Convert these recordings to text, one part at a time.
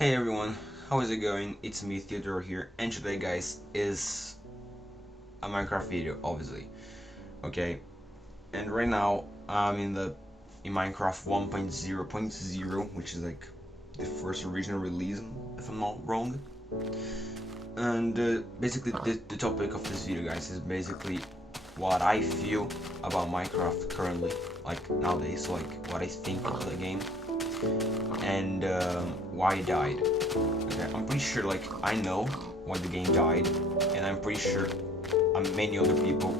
Hey everyone, how is it going? It's me, Theodore here, and today, guys, is a Minecraft video, obviously. Okay, and right now I'm in Minecraft 1.0.0, which is like the first original release, if I'm not wrong. And basically, the topic of this video, guys, is basically what I feel about Minecraft currently, like nowadays, so like what I think of the game and why it died. Okay, I'm pretty sure like I know why the game died, and I'm pretty sure many other people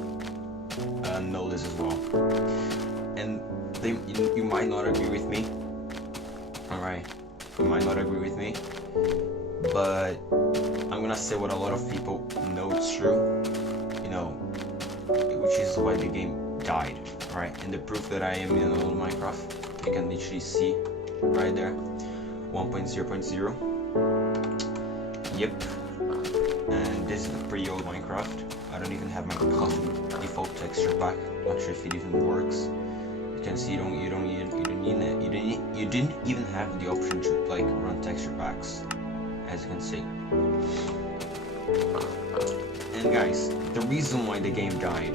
know this as well. And you might not agree with me. All right, you might not agree with me, but I'm gonna say what a lot of people know it's true. You know, which is why the game died. All right, and the proof that I am in old Minecraft, you can literally see right there, 1.0.0. Yep, and this is a pretty old Minecraft. I don't even have my custom default texture pack. Not sure if it even works. You can see you didn't even have the option to like run texture packs, as you can see. And guys, the reason why the game died,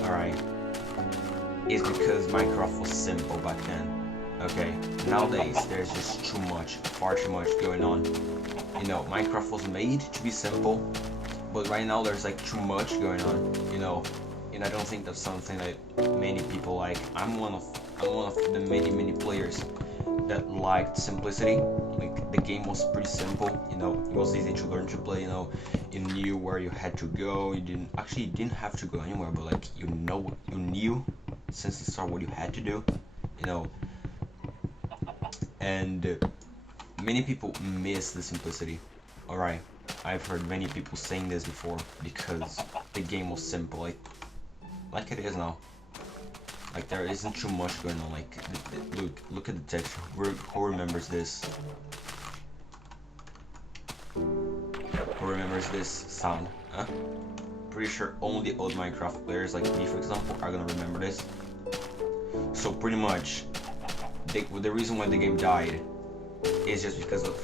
alright, is because Minecraft was simple back then. Okay, nowadays there's just too much, far too much going on. You know, Minecraft was made to be simple, but right now there's like too much going on, you know, and I don't think that's something that many people like. I'm one of the many players that liked simplicity. Like the game was pretty simple, you know, it was easy to learn to play, you know, you knew where you had to go, you didn't have to go anywhere, but like you knew since the start what you had to do, you know. And many people miss the simplicity. Alright, I've heard many people saying this before because the game was simple, like it is now. Like there isn't too much going on. Like look at the texture. Who remembers this? Who remembers this sound? Huh? Pretty sure only old Minecraft players like me, for example, are gonna remember this. So pretty much, the reason why the game died is just because of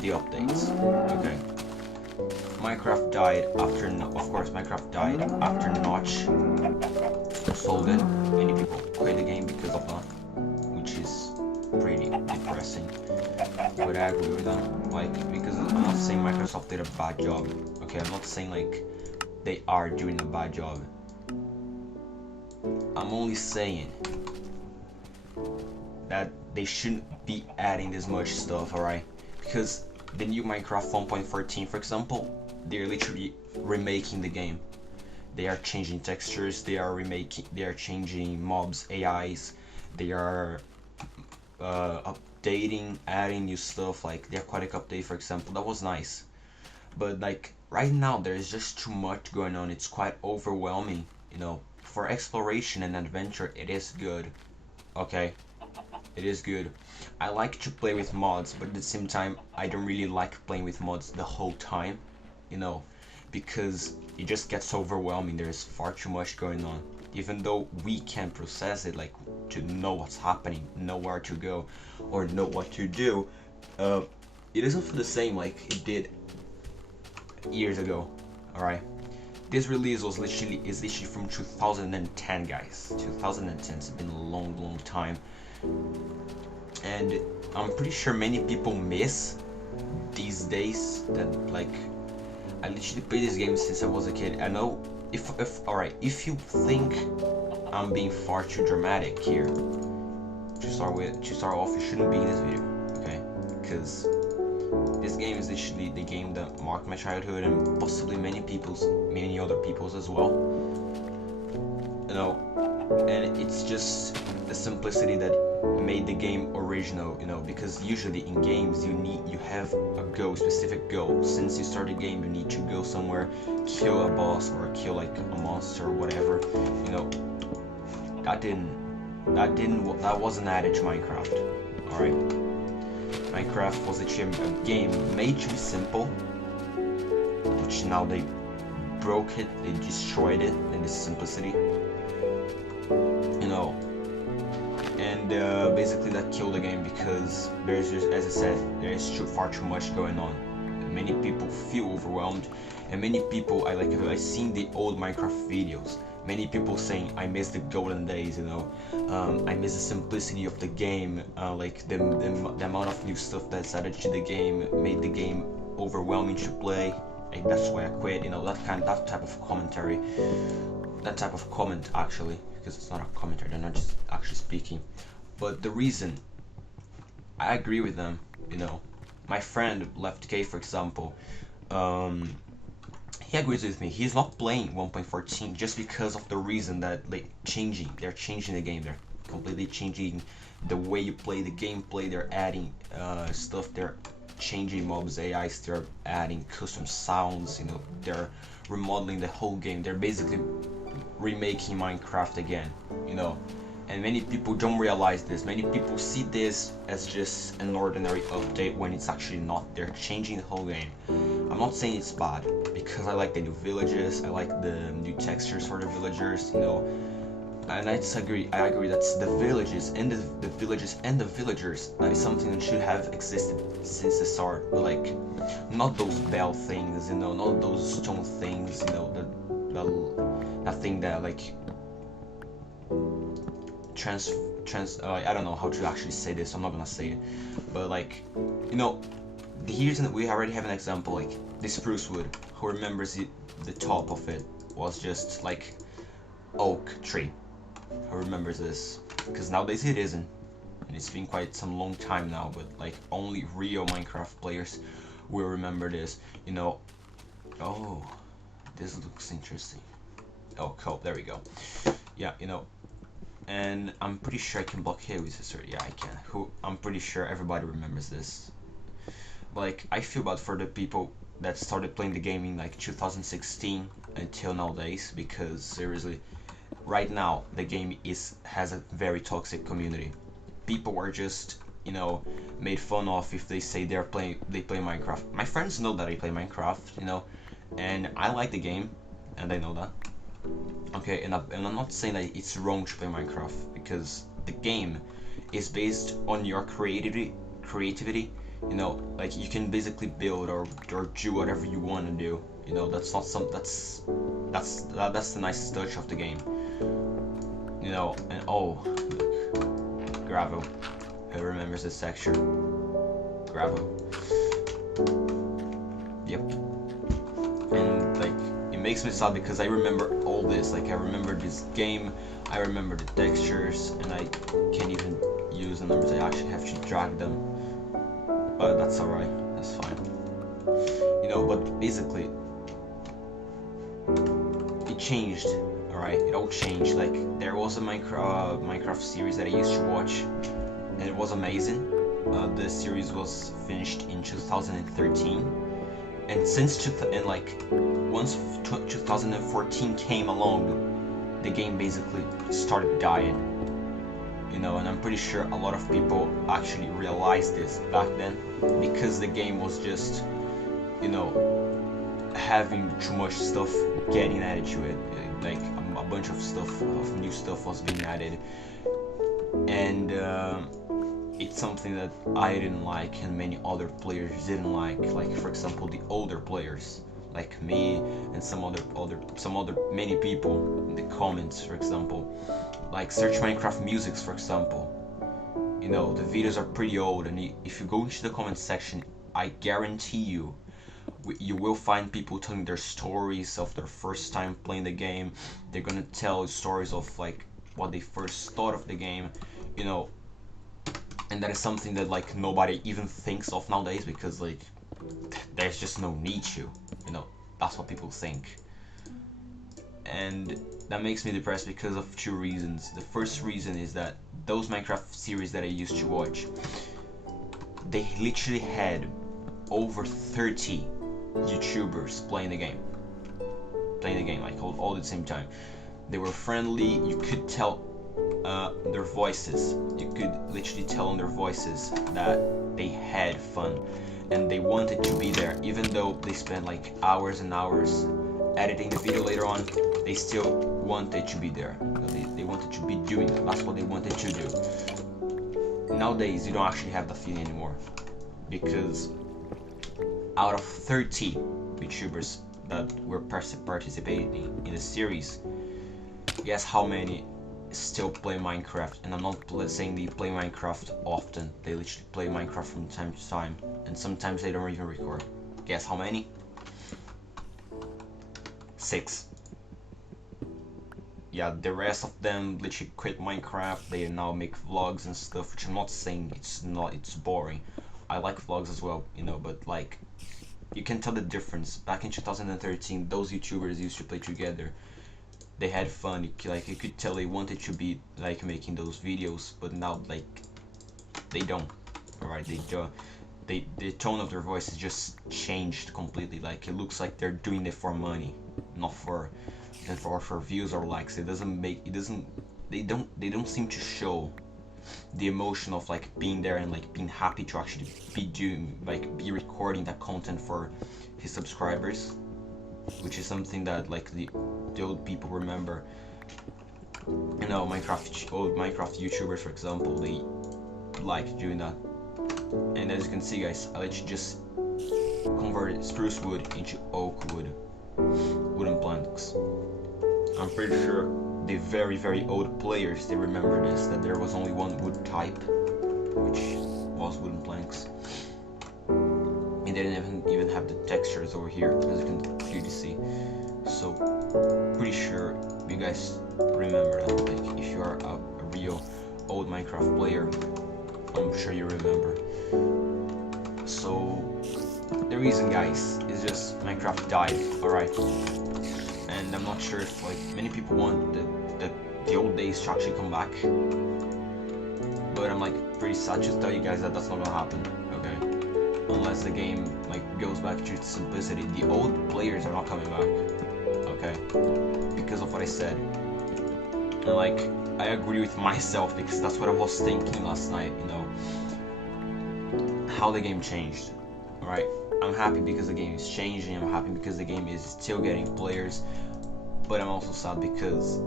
the updates. Okay. Minecraft died after, of course, Minecraft died after Notch sold it. Many people quit the game because of that, which is pretty depressing. But I agree with them, like, because I'm not saying Microsoft did a bad job. Okay, I'm not saying like they are doing a bad job. I'm only saying that they shouldn't be adding this much stuff, alright? Because the new Minecraft 1.14, for example, they're literally remaking the game. They are changing textures, they are changing mobs, AIs, they are updating, adding new stuff, like the aquatic update, for example. That was nice. But like right now there's just too much going on. It's quite overwhelming, you know. For exploration and adventure, it is good. Okay, it is good. I like to play with mods, but at the same time, I don't really like playing with mods the whole time, you know, because it just gets overwhelming. There's far too much going on. Even though we can process it, like to know what's happening, know where to go, or know what to do, it doesn't feel the same like it did years ago. All right. This release is literally from 2010, guys. 2010. It's been a long time, and I'm pretty sure many people miss these days. That like, I literally played this game since I was a kid. I know if alright, if you think I'm being far too dramatic here, to start off, you shouldn't be in this video, okay? Because this game is literally the game that marked my childhood and possibly many other people's as well. You know, and it's just the simplicity that made the game original, you know, because usually in games you have a specific goal. Since you start the game, you need to go somewhere, kill a boss or kill like a monster or whatever, you know. That wasn't added to Minecraft. Alright. Minecraft was a game made to be simple, which now they broke it, they destroyed it in this simplicity, you know, and basically that killed the game because there's just, as I said, there is far too much going on. Many people feel overwhelmed, and many people, I seen the old Minecraft videos. Many people saying I miss the golden days, you know. I miss the simplicity of the game, like the amount of new stuff that's added to the game made the game overwhelming to play. Like, that's why I quit, you know, that type of commentary, that type of comment actually, because it's not a commentary, they're not just actually speaking. But the reason, I agree with them, you know. My friend Left K, for example, he agrees with me. He's not playing 1.14 just because of the reason that they're changing the game. They're completely changing the way you play the gameplay. They're adding stuff. They're changing mobs, AIs. They're adding custom sounds. You know, they're remodeling the whole game. They're basically remaking Minecraft again. You know, and many people don't realize this. Many people see this as just an ordinary update when it's actually not. They're changing the whole game. I'm not saying it's bad, because I like the new villages, I like the new textures for the villagers, you know. And I agree that the villages and the villages and the villagers is something that should have existed since the start. But like, not those bell things, you know, not those stone things, you know, that thing that like I don't know how to actually say this, so I'm not gonna say it. But like, you know, we already have an example, like the spruce wood. Who remembers it? The top of it was just like oak tree. Who remembers this? Because nowadays it isn't, and it's been quite some long time now. But like, only real Minecraft players will remember this. You know. Oh, this looks interesting. Oh, cool. There we go. Yeah, you know. And I'm pretty sure I can block here with this. Yeah, I can. I'm pretty sure everybody remembers this. Like, I feel bad for the people that started playing the game in like 2016 until nowadays, because seriously, right now the game has a very toxic community. People are just, you know, made fun of if they say they play Minecraft. My friends know that I play Minecraft, you know, and I like the game, and they know that. Okay, and I'm not saying that it's wrong to play Minecraft, because the game is based on your creativity. You know, like, you can basically build or do whatever you want to do. You know, that's not some that's the nicest touch of the game. You know, and oh, look, gravel. Who remembers this texture? Gravel. Yep. And like, it makes me sad because I remember all this. Like, I remember this game, I remember the textures, and I can't even use the numbers. I actually have to drag them. But that's alright, that's fine. You know, but basically, it changed, alright? It all changed. Like, there was a Minecraft series that I used to watch, and it was amazing. The series was finished in 2013, and once 2014 came along, the game basically started dying. You know, and I'm pretty sure a lot of people actually realized this back then, because the game was just, you know, having too much stuff getting added to it. Like, a bunch of new stuff was being added, and it's something that I didn't like, and many other players didn't like. Like, for example, the older players, like me and some other many people in the comments, for example. Like, search Minecraft musics, for example. You know, the videos are pretty old, and if you go into the comment section, I guarantee you will find people telling their stories of their first time playing the game. They're gonna tell stories of like what they first thought of the game, you know, and that is something that like nobody even thinks of nowadays, because like there's just no need to, you know. That's what people think. And that makes me depressed because of two reasons. The first reason is that those Minecraft series that I used to watch, they literally had over 30 YouTubers playing the game, like all at the same time. They were friendly. You could tell their voices. You could literally tell on their voices that they had fun and they wanted to be there, even though they spent like hours and hours editing the video later on. They still wanted to be there. They wanted to be doing it. That's what they wanted to do. nowadays you don't actually have the feeling anymore, because out of 30 YouTubers that were participating in the series, guess how many still play Minecraft? And I'm not saying they play Minecraft often, they literally play Minecraft from time to time, and sometimes they don't even record. Guess how many? 6. Yeah, the rest of them literally quit Minecraft. They now make vlogs and stuff, which I'm not saying it's boring. I like vlogs as well, you know, but like, you can tell the difference. Back in 2013, those YouTubers used to play together. They had fun. You could tell they wanted to be like making those videos, but now like they don't. Alright, the tone of their voice has just changed completely. Like, it looks like they're doing it for money, not for views or likes. They don't seem to show the emotion of like being there and like being happy to actually be recording that content for his subscribers, which is something that like the old people remember. You know, old Minecraft YouTubers, for example, they like doing that. And as you can see, guys, I literally just converted spruce wood into oak wood, wooden planks. I'm pretty sure the very old players, they remember this, that there was only one wood type, which was wooden planks. And they didn't even have the textures over here, as you can clearly see. So pretty sure you guys remember that. Like, if you are a real old Minecraft player, I'm sure you remember. So the reason, guys, is just Minecraft died, alright? And I'm not sure if like many people want the old days to actually come back, but I'm like pretty sad to tell you guys that that's not gonna happen, okay? Unless the game like goes back to its simplicity. The old players are not coming back, okay? Because of what I said. And like, I agree with myself, because that's what I was thinking last night, you know, how the game changed, alright? I'm happy because the game is changing, I'm happy because the game is still getting players, but I'm also sad because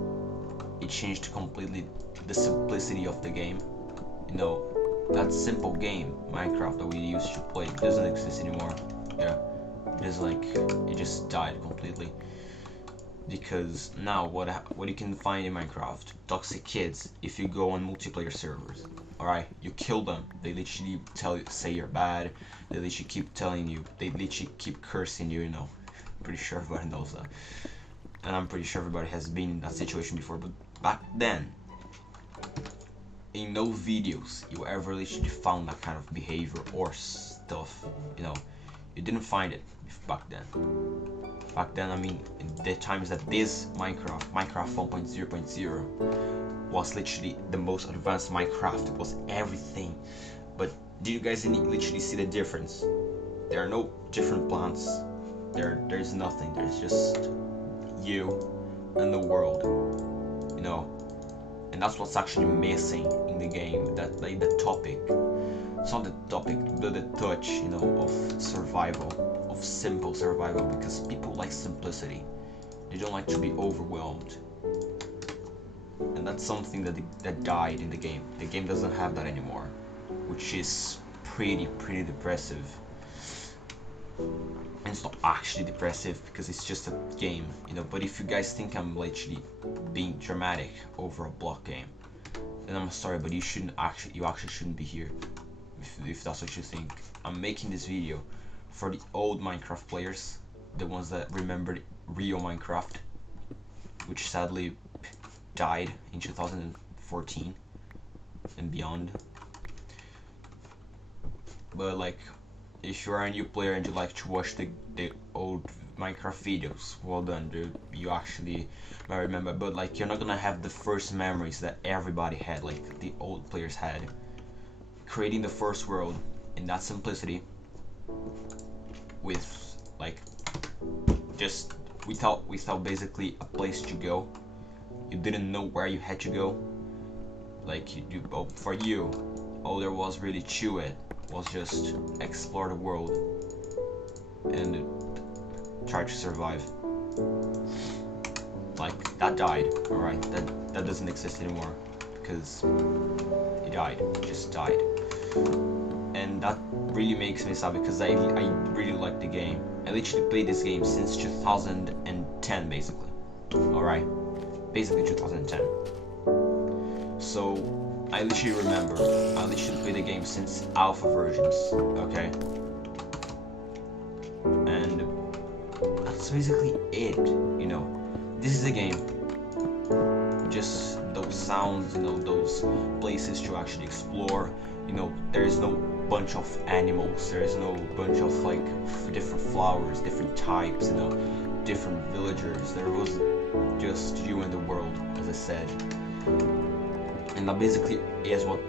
it changed completely the simplicity of the game. You know, that simple game, Minecraft, that we used to play, doesn't exist anymore. Yeah, it's like, it just died completely. Because now, what you can find in Minecraft, toxic kids, if you go on multiplayer servers, alright, you kill them, they literally say you're bad, they literally keep telling you, they literally keep cursing you, you know. I'm pretty sure everybody knows that. And I'm pretty sure everybody has been in that situation before, but back then, in no videos you ever literally found that kind of behavior or stuff, you know. You didn't find it back then. Back then, I mean, in the times that this Minecraft 1.0.0 was literally the most advanced Minecraft, it was everything. But did you guys literally see the difference? There are no different plants, there's nothing, there's just you and the world, you know. And that's what's actually missing in the game, that like the topic. It's not the topic, but the touch, you know, of survival, of simple survival, because people like simplicity. They don't like to be overwhelmed. And that's something that died in the game. The game doesn't have that anymore, which is pretty depressive. And it's not actually depressive because it's just a game, you know. But if you guys think I'm literally being dramatic over a block game, then I'm sorry, but you actually shouldn't be here. If that's what you think. I'm making this video for the old Minecraft players, the ones that remembered real Minecraft, which sadly died in 2014 and beyond. But like, if you are a new player and you like to watch the old Minecraft videos, well done, dude. You actually might remember, but like, you're not gonna have the first memories that everybody had, like the old players had. Creating the first world in that simplicity, with like just without basically a place to go. You didn't know where you had to go. Like for you, all there was really to it was just explore the world and try to survive. Like, that died, alright? That doesn't exist anymore. because he died, just died. And that really makes me sad because I really like the game. I literally played this game since 2010 basically. Alright, basically 2010. So I literally remember, I literally played the game since alpha versions, okay? And that's basically it, you know. This is a game, just those sounds, you know, those places to actually explore, you know, there's no bunch of animals, there's no bunch of like different flowers, different types, you know, different villagers. There was just you in the world, as I said. And that basically is what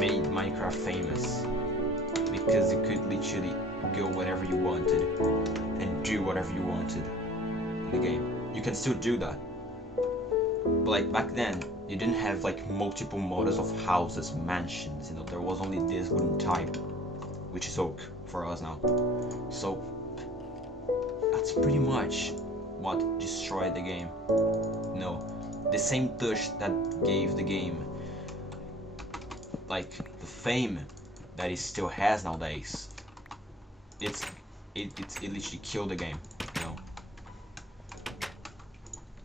made Minecraft famous, because you could literally go wherever you wanted and do whatever you wanted in the game. You can still do that, but like back then you didn't have like multiple models of houses, mansions, you know, there was only this wooden type, which is oak for us now. So that's pretty much what destroyed the game. You know, the same touch that gave the game like the fame that it still has nowadays. It literally killed the game, you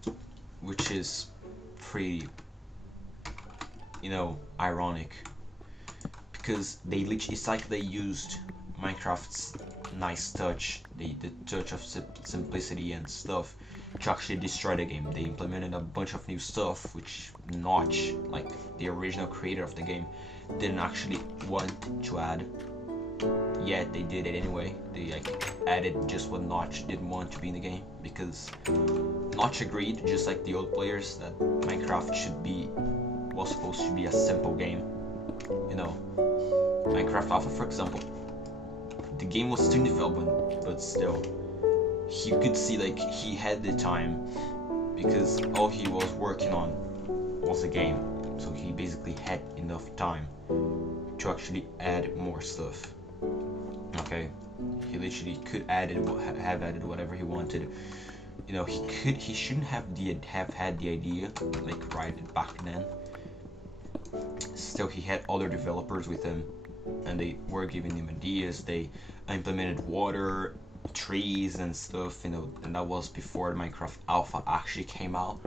know, which is pretty, you know, ironic, because they literally, it's like they used Minecraft's nice touch, the touch of simplicity and stuff, to actually destroy the game. They implemented a bunch of new stuff which Notch, like the original creator of the game, didn't actually want to add, yet they did it anyway. They like added just what Notch didn't want to be in the game, because Notch agreed, just like the old players, that Minecraft was supposed to be a simple game. You know, Minecraft Alpha, for example, the game was still in development, but still, he could see like he had the time, because all he was working on was the game. So he basically had enough time to actually add more stuff. Okay, he literally could have added whatever he wanted. You know, he shouldn't have had the idea like right back then. Still, he had other developers with him, and they were giving him ideas. They implemented water, trees, and stuff. You know, and that was before Minecraft Alpha actually came out,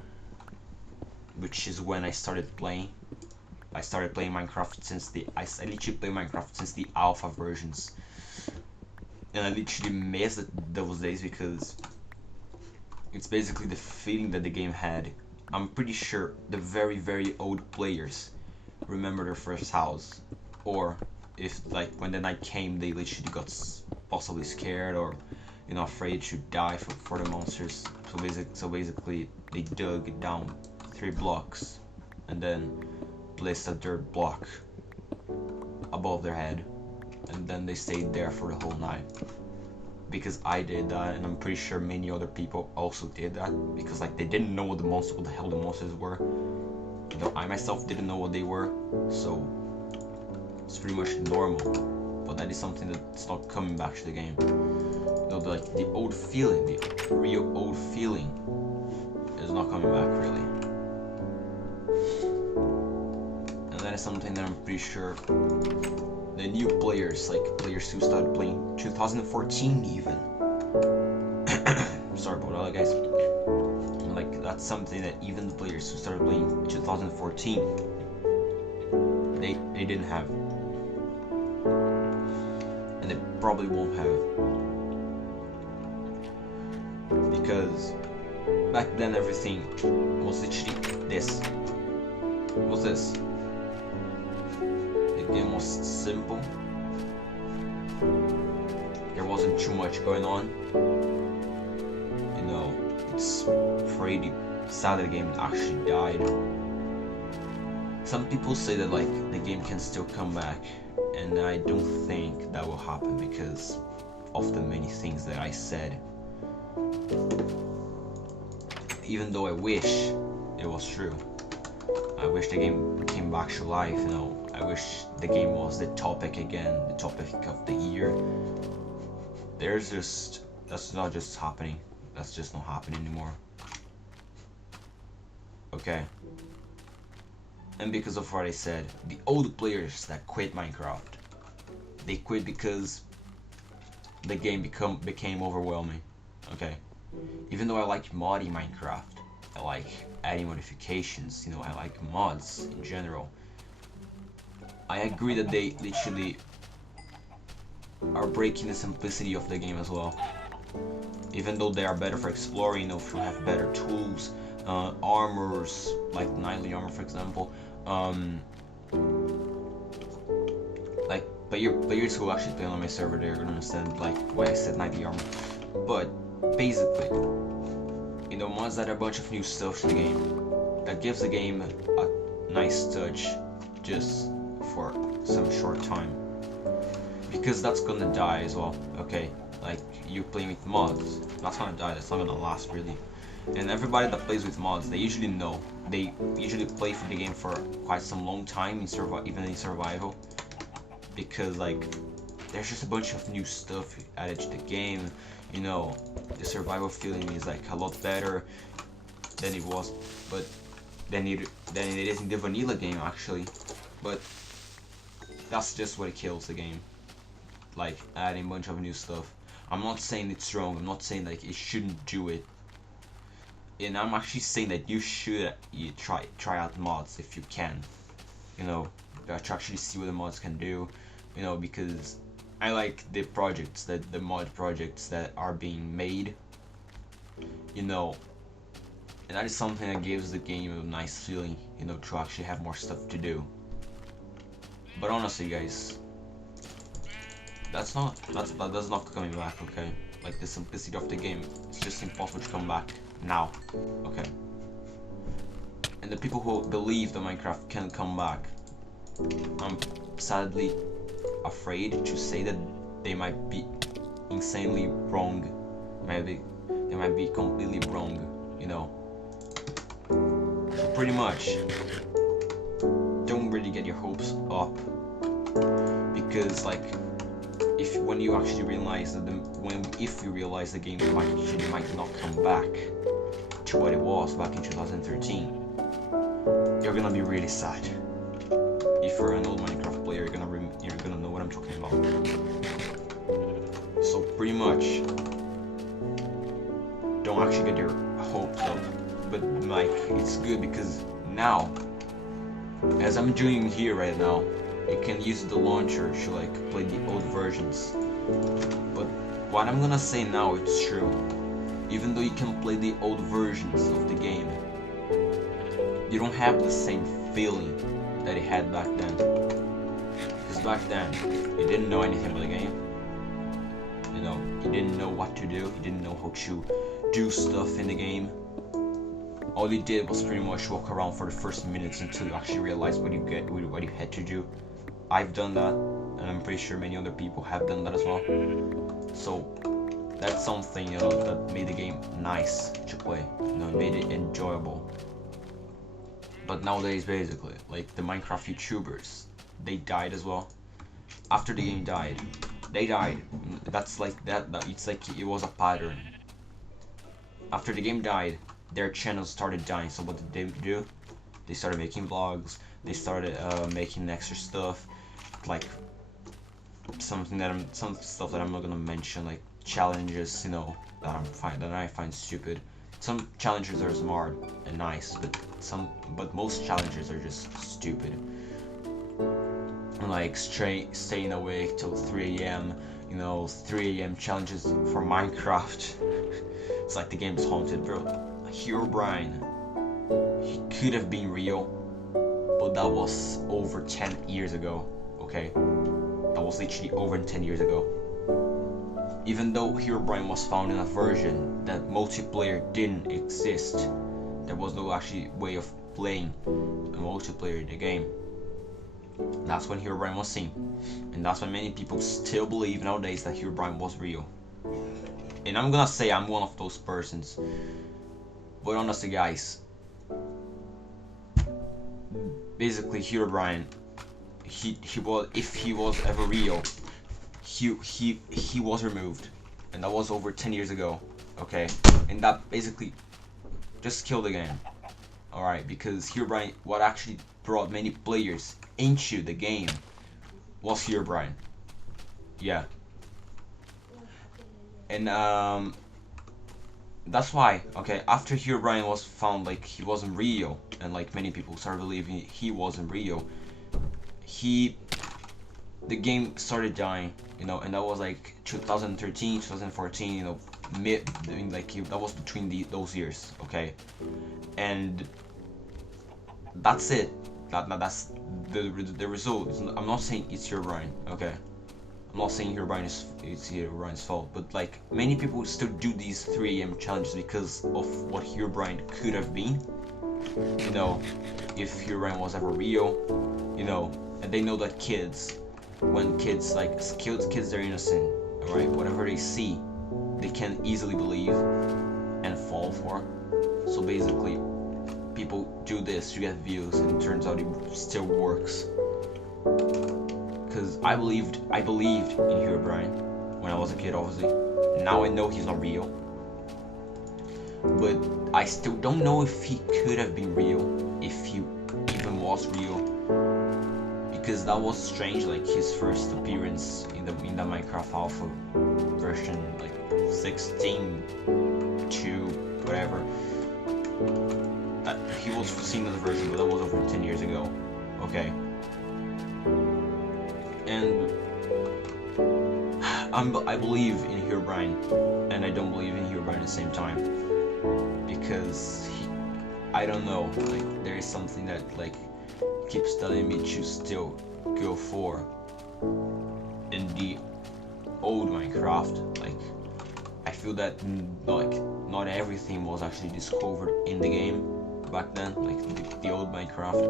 which is when I started playing. I started playing Minecraft since I literally play Minecraft since the alpha versions, and I literally missed those days because it's basically the feeling that the game had. I'm pretty sure the very old players remember their first house, or if like when the night came they literally got possibly scared, or you know, afraid to die for the monsters. So basically they dug down 3 blocks and then placed a dirt block above their head, and then they stayed there for the whole night. Because I did that, and I'm pretty sure many other people also did that, because like they didn't know what the hell the monsters were. You know, I myself didn't know what they were, so it's pretty much normal. But that is something that's not coming back to the game. You know, like the old feeling, the real old feeling, is not coming back really. And that is something that I'm pretty sure the new players, like players who started playing 2014 even. Sorry about that, guys. Like that's something that even the players who started playing 2014, they didn't have, and they probably won't have, because back then everything was literally this. What's this? The game was simple. There wasn't too much going on. You know, it's pretty sad that the game actually died. Some people say that like the game can still come back, and I don't think that will happen because of the many things that I said. Even though I wish it was true. I wish the game came back to life, you know. I wish the game was the topic again, the topic of the year. That's not just happening. That's just not happening anymore. Okay. And because of what I said, the old players that quit Minecraft, they quit because the game became overwhelming. Okay, even though I like modding Minecraft, I like adding modifications, you know, I like mods in general. I agree that they literally are breaking the simplicity of the game as well. Even though they are better for exploring, you know, if you have better tools, armors, like knightly armor for example, like players who actually play on my server, they're gonna understand like why I said knightly armor. But basically, you know, mods add a bunch of new stuff to the game that gives the game a nice touch just for some short time, because that's gonna die as well. Okay, like you playing with mods, that's gonna die, that's not gonna last really. And everybody that plays with mods, they usually know, they usually play for the game for quite some long time in even in survival, because like there's just a bunch of new stuff added to the game. You know, the survival feeling is like a lot better than it was, but than it is in the vanilla game actually. But that's just what kills the game, like adding a bunch of new stuff. I'm not saying it's wrong, I'm not saying like it shouldn't do it, and I'm actually saying that you should try out mods if you can, you know, to actually see what the mods can do, you know, because I like the projects, the mod projects that are being made, you know, and that is something that gives the game a nice feeling, you know, to actually have more stuff to do. But honestly guys, that's not coming back, okay? Like the simplicity of the game, it's just impossible to come back now, okay? And the people who believe that Minecraft can come back, I'm sadly afraid to say that they might be insanely wrong. They might be completely wrong, you know. Pretty much, don't really get your hopes up, because like when you actually realize that if you realize the game might not come back to what it was back in 2013, you're gonna be really sad. If you're an old Minecraft player, you're gonna know what I'm talking about. So pretty much, don't actually get your hopes up, but like it's good because now, as I'm doing here right now, you can use the launcher to like play the old versions. But what I'm gonna say now, it's true. Even though you can play the old versions of the game, you don't have the same feeling that it had back then. Because back then, you didn't know anything about the game. You know, you didn't know what to do. You didn't know how to do stuff in the game. All you did was pretty much walk around for the first minutes until you actually realized what you had to do. I've done that, and I'm pretty sure many other people have done that as well. So that's something, you know, that made the game nice to play. You know, made it enjoyable. But nowadays, basically, like the Minecraft YouTubers, they died as well. After the game died, they died. That's like that. It's like it was a pattern. After the game died, their channels started dying. So what did they do? They started making vlogs. They started making extra stuff, like some stuff that I'm not gonna mention, like challenges, you know, that I find stupid. Some challenges are smart and nice, but most challenges are just stupid. Like staying awake till 3 a.m. You know, 3 a.m. challenges for Minecraft. It's like the game's haunted, bro. Herobrine, he could have been real, but that was over 10 years ago, okay? That was literally over 10 years ago. Even though Herobrine was found in a version that multiplayer didn't exist, there was no actually way of playing a multiplayer in the game. That's when Herobrine was seen, and that's why many people still believe nowadays that Herobrine was real. And I'm gonna say I'm one of those persons. But honestly, guys, basically Herobrine, if he was ever real, he was removed, and that was over 10 years ago, okay? And that basically just killed the game, alright? Because Herobrine, what actually brought many players into the game was Herobrine. Yeah, and that's why. Okay, after Herobrine was found like he wasn't real, and like many people started believing he wasn't real, he the game started dying, you know, and that was like 2013, 2014, you know, mid, like that was between those years, okay, and that's it. That's the result. I'm not saying it's Herobrine, okay. I'm not saying it's Herobrine's fault, but like many people still do these 3 AM challenges because of what Herobrine could have been. You know, if Herobrine was ever real, you know, and they know that when kids they're innocent, alright, whatever they see, they can easily believe and fall for. So basically, people do this to get views, and it turns out it still works. Because I believed in Herobrine when I was a kid, obviously. Now I know he's not real, but I still don't know if he could have been real, if he even was real, because that was strange. Like his first appearance in the Minecraft Alpha version, like 16.2 whatever. He was seen in the version, but that was over 10 years ago. Okay. And I believe in Herobrine, and I don't believe in Herobrine at the same time, because I don't know, like there is something that like keeps telling me to still go for in the old Minecraft. Like I feel that like not everything was actually discovered in the game back then, like the old Minecraft.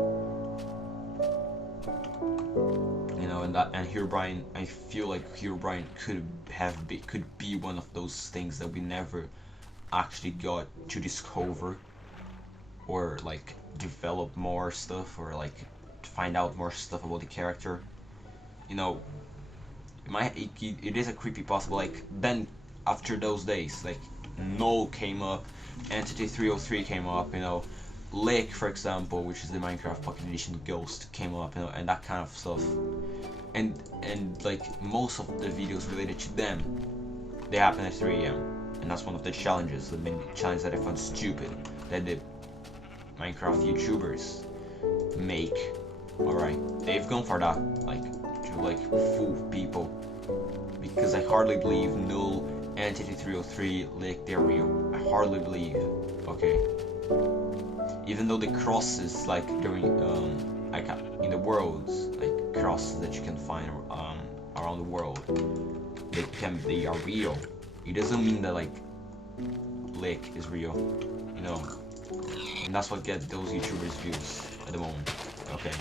You know, and Herobrine, I feel like Herobrine could be one of those things that we never actually got to discover, or like develop more stuff, or like find out more stuff about the character. You know, it is a creepypasta. Like then after those days, like Null came up, Entity 303 came up, you know, Lake, for example, which is the Minecraft Pocket Edition Ghost, came up, you know, and that kind of stuff. And like most of the videos related to them, they happen at 3 AM. And that's one of the challenges, the main challenge that I found stupid, that the Minecraft YouTubers make. Alright, they've gone for that, like, to like fool people. Because I hardly believe Null, Entity 303, Lake, they're real. I hardly believe, okay? Even though the crosses, like during like in the worlds, like crosses that you can find around the world, they are real. It doesn't mean that like Lake is real, you know. And that's what gets those YouTubers views at the moment. Okay.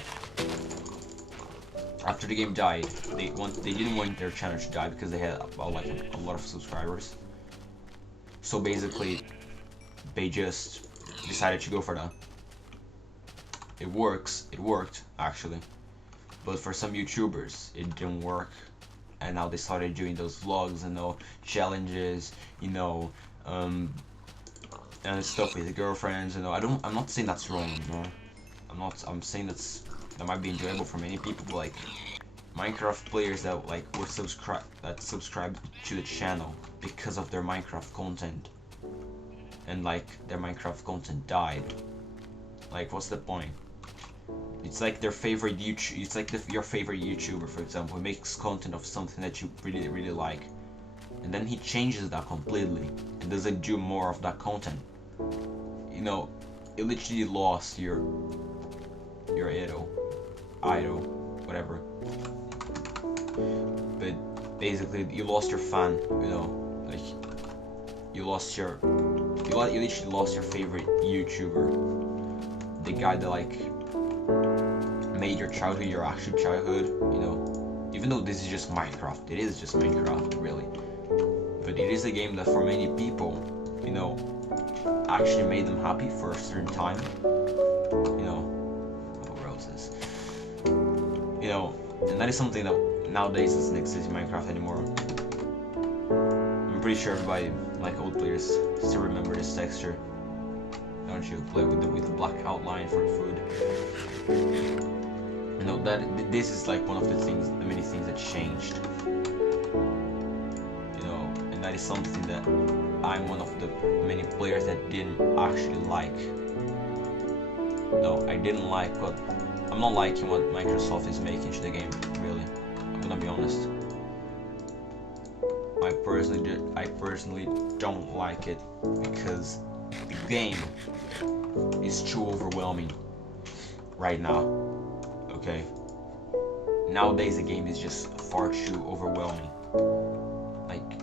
After the game died, they didn't want their channel to die because they had like a lot of subscribers. So basically, they just decided to go for that. It worked actually, but for some YouTubers it didn't work, and now they started doing those vlogs and challenges, you know, and stuff with the girlfriends. You know, I'm not saying that's wrong, you know. I'm saying that might be enjoyable for many people, but like Minecraft players that like were subscribed to the channel because of their Minecraft content, and like their Minecraft content died. Like, what's the point? It's like their favorite It's like your favorite YouTuber, for example, who makes content of something that you really like, and then he changes that completely and doesn't do more of that content. You know, you literally lost your idol, whatever. But basically, you lost your fan. You know, like you literally lost your favorite YouTuber, the guy that like made your childhood your actual childhood, you know. Even though this is just Minecraft, it is just Minecraft, really. But it is a game that for many people, you know, actually made them happy for a certain time. You know, what else is? You know, and that is something that nowadays doesn't exist in Minecraft anymore. I'm pretty sure everybody, like old players, still remember this texture. You know, much you play with the black outline for food. You know that this is like one of the many things that changed. You know, and that is something that I'm one of the many players that didn't actually like. No, I didn't like what I'm not liking what Microsoft is making to the game. Really, I'm gonna be honest. I personally don't like it because the game is too overwhelming right now. Okay. Nowadays the game is just far too overwhelming. Like,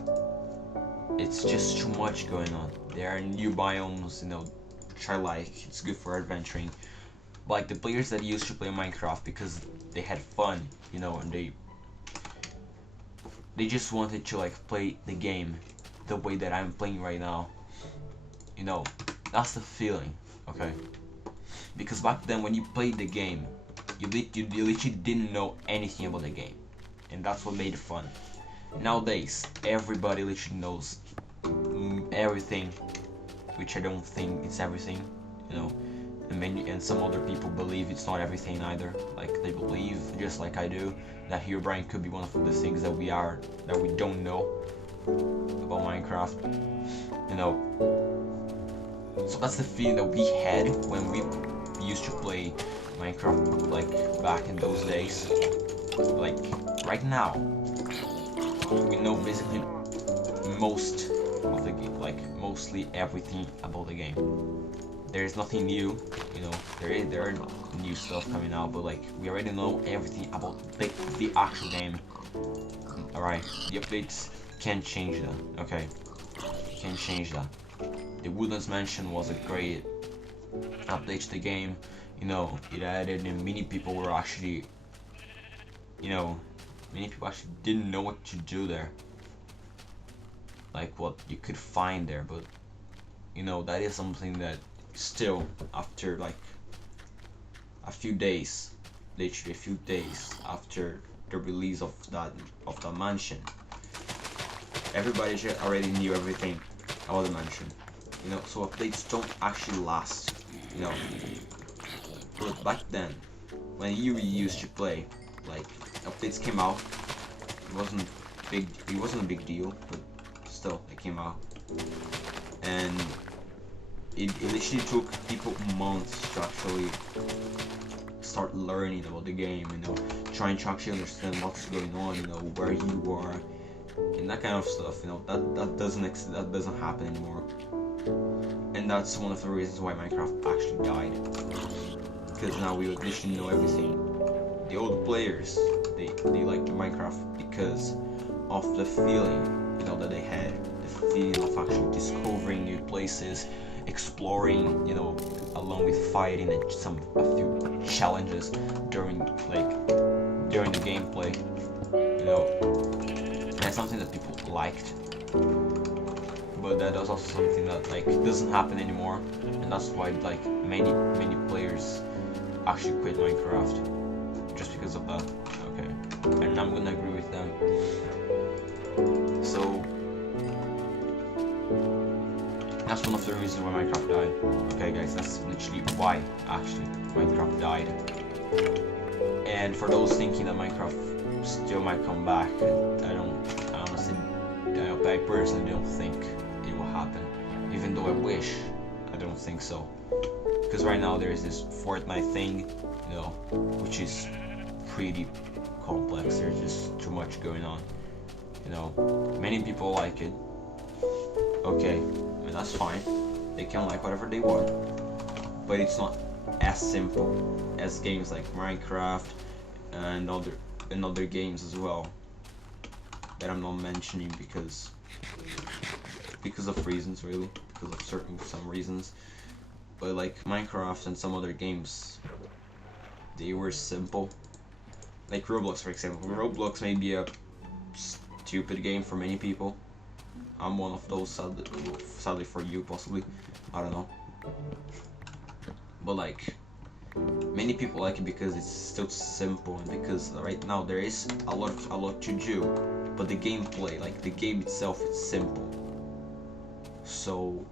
it's just too much going on. There are new biomes, you know, which I like. It's good for adventuring. But like the players that used to play Minecraft because they had fun, you know, and they just wanted to like play the game the way that I'm playing right now. You know, that's the feeling, okay? Because back then when you played the game, you literally didn't know anything about the game, and that's what made it fun. Nowadays, everybody literally knows everything, which I don't think it's everything, you know. And some other people believe it's not everything either. Like they believe, just like I do, that Herobrine could be one of the things that we don't know about Minecraft, you know. So that's the feeling that we had when we used to play Minecraft, like back in those days. Like right now, we know basically most of the game, like mostly everything about the game. There is nothing new, you know. There are new stuff coming out, but like we already know everything about the actual game. All right, the updates can change that. Okay, can change that. The Woodlands Mansion was a great update to the game. You know, it added, and many people were actually, you know, many people actually didn't know what to do there, like what you could find there. But you know, that is something that still, after like a few days, literally a few days after the release of that mansion, everybody already knew everything about the mansion. You know, so updates don't actually last, you know. But back then, when you used to play, like updates came out, it wasn't a big deal, but still, it came out, and it literally took people months to actually start learning about the game, you know, trying to actually understand what's going on, you know, where you are, and that kind of stuff. You know, that doesn't happen anymore, and that's one of the reasons why Minecraft actually died. Because now we literally know everything. The old players, they liked Minecraft because of the feeling, you know, that they had, the feeling of actually discovering new places, exploring, you know, along with fighting and a few challenges during the gameplay, you know. And that's something that people liked, but that is also something that like doesn't happen anymore, and that's why like many players actually quit Minecraft just because of that. Okay, and I'm gonna agree with them. So that's one of the reasons why Minecraft died. Okay guys, that's literally why actually Minecraft died. And for those thinking that Minecraft still might come back, I personally don't think it will happen. Even though I wish, I don't think so. Because right now there is this Fortnite thing, you know, which is pretty complex. There's just too much going on, you know. Many people like it. Okay, and that's fine. They can like whatever they want, but it's not as simple as games like Minecraft and other games as well that I'm not mentioning because of reasons, really, because of some reasons. But like Minecraft and some other games, they were simple. Like Roblox, for example. Roblox may be a stupid game for many people. I'm one of those, sadly for you, possibly. I don't know. But like, many people like it because it's still simple, and because right now there is a lot to do. But the gameplay, like the game itself, it's simple. So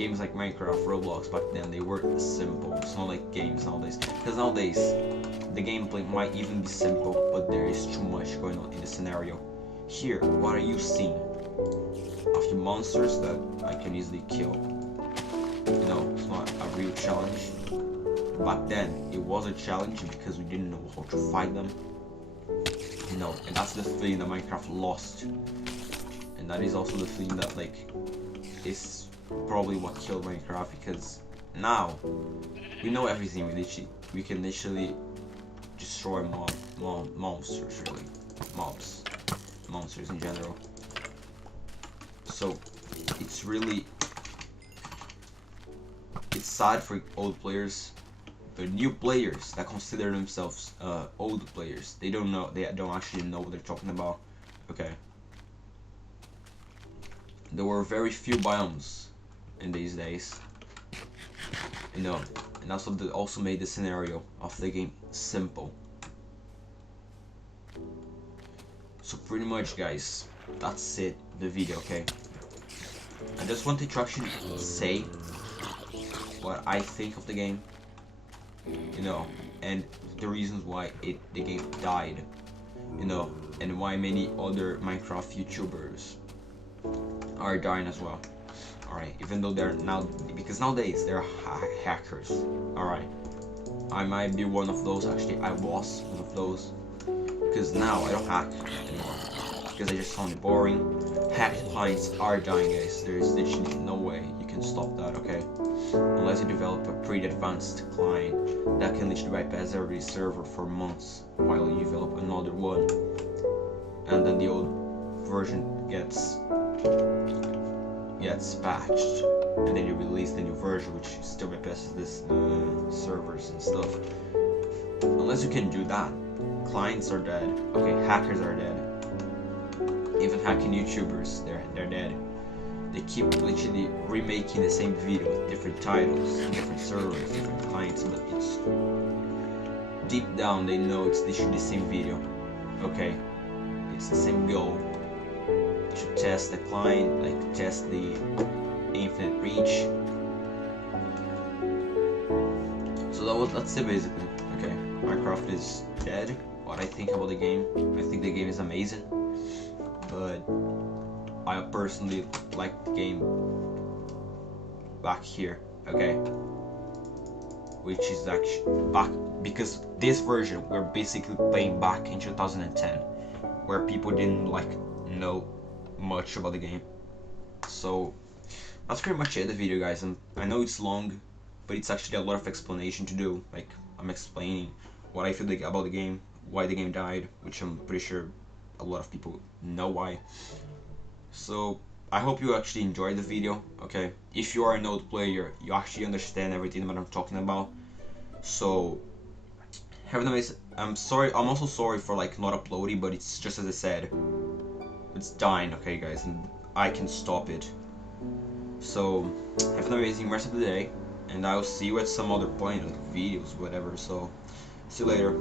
games like Minecraft, Roblox back then, they were simple. It's not like games nowadays. Because nowadays, the gameplay might even be simple, but there is too much going on in the scenario. Here, what are you seeing? A few monsters that I can easily kill. You know, it's not a real challenge. Back then, it was a challenge because we didn't know how to fight them. You know, and that's the feeling that Minecraft lost. And that is also the feeling that, like, is probably what killed Minecraft, because now we know everything. We can literally destroy monsters, really, monsters in general. So it's sad for old players, the new players that consider themselves old players. They don't actually know what they're talking about. Okay, there were very few biomes in these days, you know, and that's what also made the scenario of the game simple. So pretty much, guys, that's it, the video. Okay, I just wanted to actually say what I think of the game, you know, and the reasons why the game died, you know, and why many other Minecraft YouTubers are dying as well. Alright, even though they're now, because nowadays they're hackers. Alright, I might be one of those. Actually, I was one of those, because now I don't hack anymore because I just found it boring. Hacked clients are dying, guys. There is literally no way you can stop that. Okay, unless you develop a pretty advanced client that can literally bypass every server for months while you develop another one, and then the old version gets patched, and then you release the new version, which still bypasses this servers and stuff. Unless you can do that, clients are dead. Okay, hackers are dead. Even hacking YouTubers, they're dead. They keep literally remaking the same video with different titles, different servers, different clients, but it's deep down they know it's literally the same video. Okay, it's the same goal, to test the client, like test the infinite reach. So that's it basically. Okay, Minecraft is dead. What I think about the game, I think the game is amazing, but I personally like the game back here. Okay, which is actually back, because this version we're basically playing back in 2010, where people didn't like know much about the game. So that's pretty much it, the video, guys. And I know it's long, but it's actually a lot of explanation to do. Like, I'm explaining what I feel like about the game, why the game died, which I'm pretty sure a lot of people know why. So I hope you actually enjoyed the video. Okay, if you are an old player, you actually understand everything that I'm talking about. So have an amazing. I'm also sorry for like not uploading, but it's just as I said, it's dying. Okay, guys, and I can stop it. So have an amazing rest of the day, and I'll see you at some other point, like videos, whatever. So see you later.